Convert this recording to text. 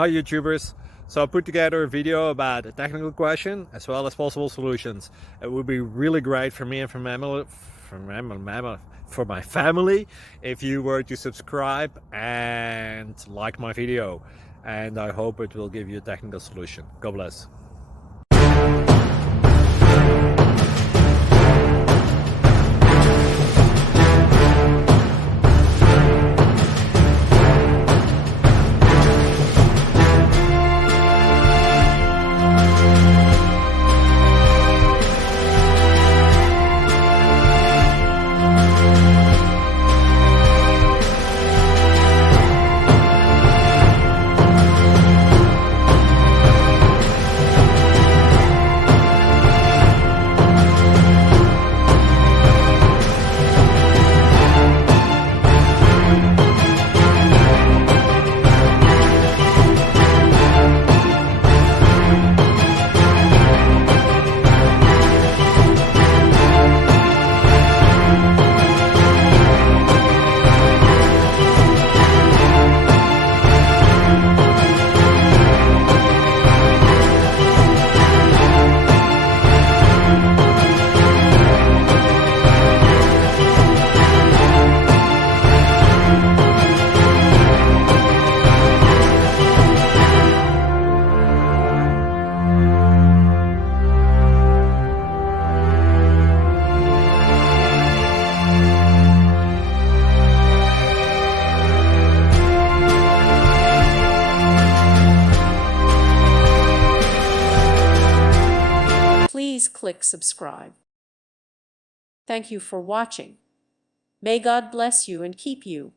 Hi YouTubers! So I put together a video about a technical question as well as possible solutions. It would be really great for me and for my family if you were to subscribe and like my video, and I hope it will give you a technical solution. God bless. Please click subscribe. Thank you for watching. May God bless you and keep you.